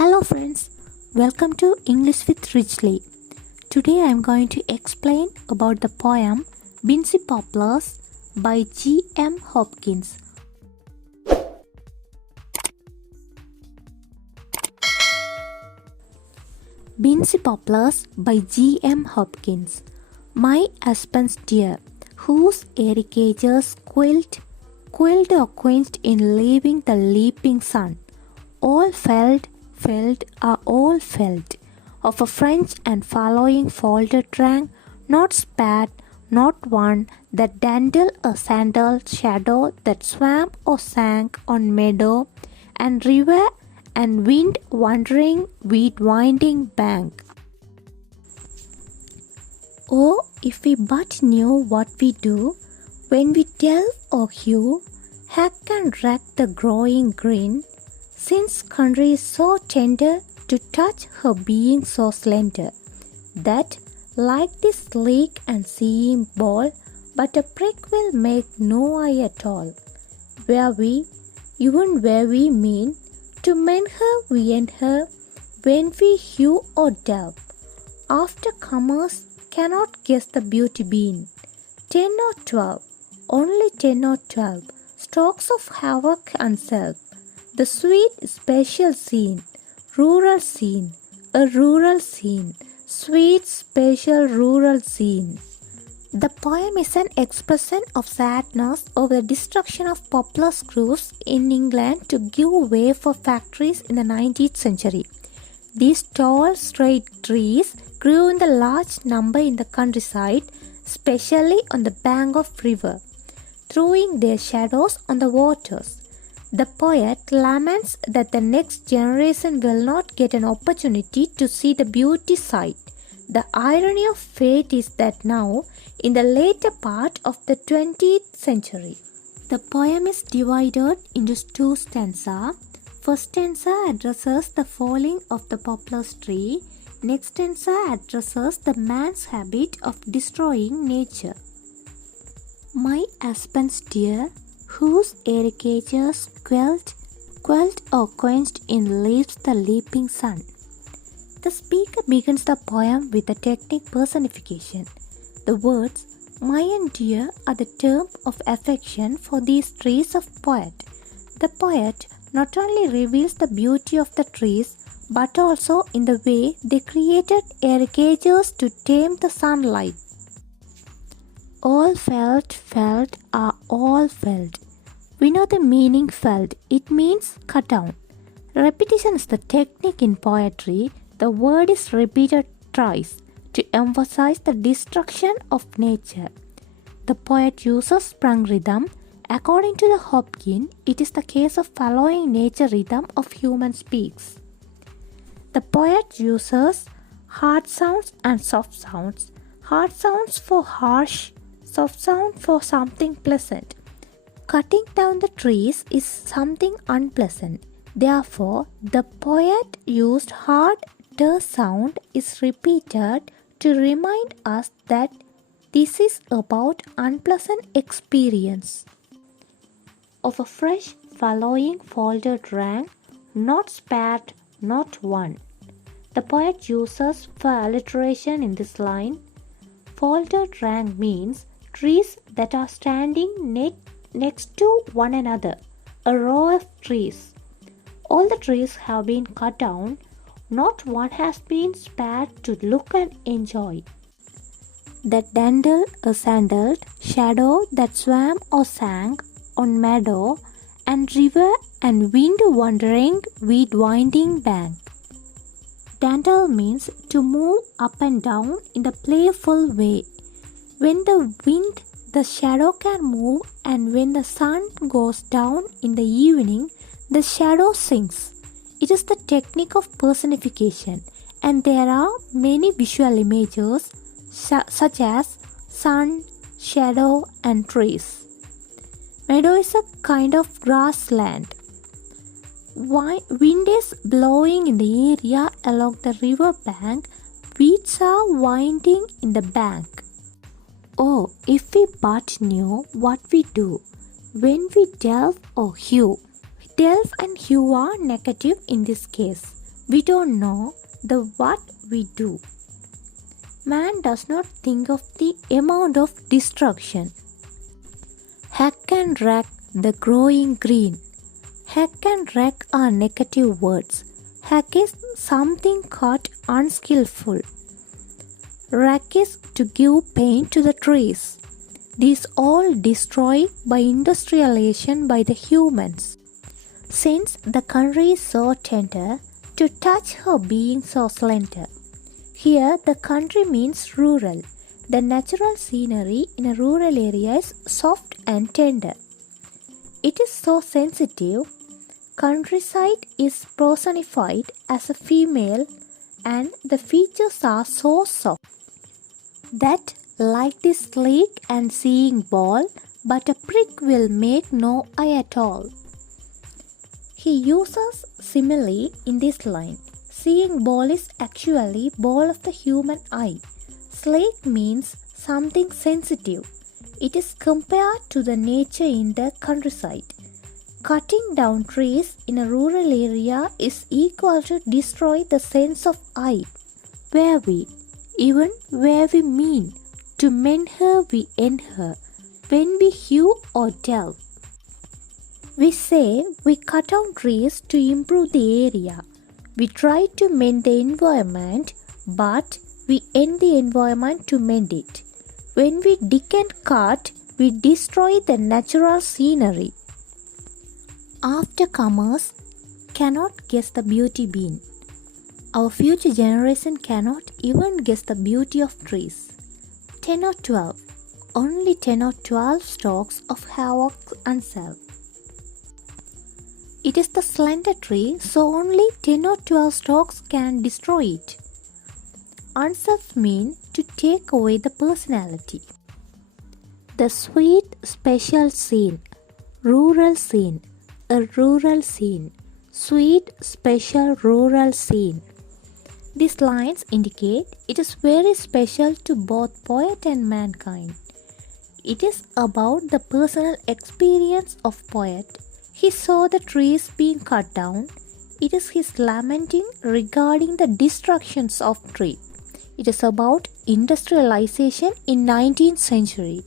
Hello friends, welcome to English with Richly. Today I am going to explain about the poem Bincy Poplars by G.M. Hopkins. Bincy Poplars by G.M. Hopkins. My husband's dear, whose ericatures quilled or quenched in leaving the leaping sun, all felt of a French and following folded rank, not spat, not one that dandled a sandal shadow that swam or sank on meadow and river and wind wandering weed winding bank. Oh, if we but knew what we do when we delve or hew, hack and rack the growing green, since country is so tender to touch her being so slender, that like this sleek and seeing ball, but a prick will make no eye at all. Where we, even where we mean, to mend her we end her, when we hew or delve. After comers cannot guess the beauty bean. 10 or 12, only 10 or 12, strokes of havoc and self. The sweet special scene, rural scene, a rural scene, sweet special rural scene. The poem is an expression of sadness over the destruction of poplar groves in England to give way for factories in the 19th century. These tall, straight trees grew in the large number in the countryside, especially on the bank of river, throwing their shadows on the waters. The poet laments that the next generation will not get an opportunity to see the beauty side. The irony of fate is that now, in the later part of the 20th century, the poem is divided into two stanzas. First stanza addresses the falling of the poplar tree. Next stanza addresses the man's habit of destroying nature. My husband's dear, whose ericatures quelled or quenched in leaves the leaping sun. The speaker begins the poem with a technique personification. The words my and dear are the term of affection for these trees of poet. The poet not only reveals the beauty of the trees, but also in the way they created ericatures to tame the sunlight. All felt are all felt. We know the meaning felt. It means cut down. Repetition is the technique in poetry. The word is repeated thrice to emphasize the destruction of nature. The poet uses sprung rhythm. According to the Hopkins, it is the case of following nature rhythm of human speaks. The poet uses hard sounds and soft sounds. Hard sounds for harsh, soft sound for something pleasant. Cutting down the trees is something unpleasant. Therefore, the poet used hard sound is repeated to remind us that this is about unpleasant experience. Of a fresh following folded rank, not spat, not one. The poet uses for alliteration in this line. Folded rank means trees that are standing next to one another, a row of trees. All the trees have been cut down, not one has been spared to look and enjoy. That dandled a sandaled shadow that swam or sank on meadow and river and wind wandering weed winding bank. Dandle means to move up and down in the playful way. When the wind, the shadow can move, and when the sun goes down in the evening, the shadow sinks. It is the technique of personification, and there are many visual images such as sun, shadow, and trees. Meadow is a kind of grassland. Wind is blowing in the area along the river bank. Weeds are winding in the bank. Oh, if we but knew what we do when we delve or hew. Delve and hew are negative in this case. We don't know the what we do. Man does not think of the amount of destruction. Hack and rack the growing green. Hack and rack are negative words. Hack is something caught unskillful. Rack is to give pain to the trees. These all destroyed by industrialization by the humans. Since the country is so tender, to touch her being so slender. Here the country means rural. The natural scenery in a rural area is soft and tender. It is so sensitive. Countryside is personified as a female and the features are so soft that like this sleek and seeing ball, but a prick will make no eye at all. He uses simile in this line. Seeing ball is actually ball of the human eye. Sleek means something sensitive. It is compared to the nature in the countryside. Cutting down trees in a rural area is equal to destroy the sense of eye. Where we, even where we mean, to mend her we end her, when we hew or delve. We say we cut down trees to improve the area. We try to mend the environment, but we end the environment to mend it. When we dig and cut, we destroy the natural scenery. Aftercomers cannot guess the beauty bean. Our future generation cannot even guess the beauty of trees. 10 or 12, only 10 or 12 stalks of havoc and self. It is the slender tree, so only 10 or 12 stalks can destroy it. Unself mean to take away the personality. The sweet special scene, rural scene, a rural scene, sweet special rural scene. These lines indicate it is very special to both poet and mankind. It is about the personal experience of poet. He saw the trees being cut down. It is his lamenting regarding the destructions of tree. It is about industrialization in 19th century.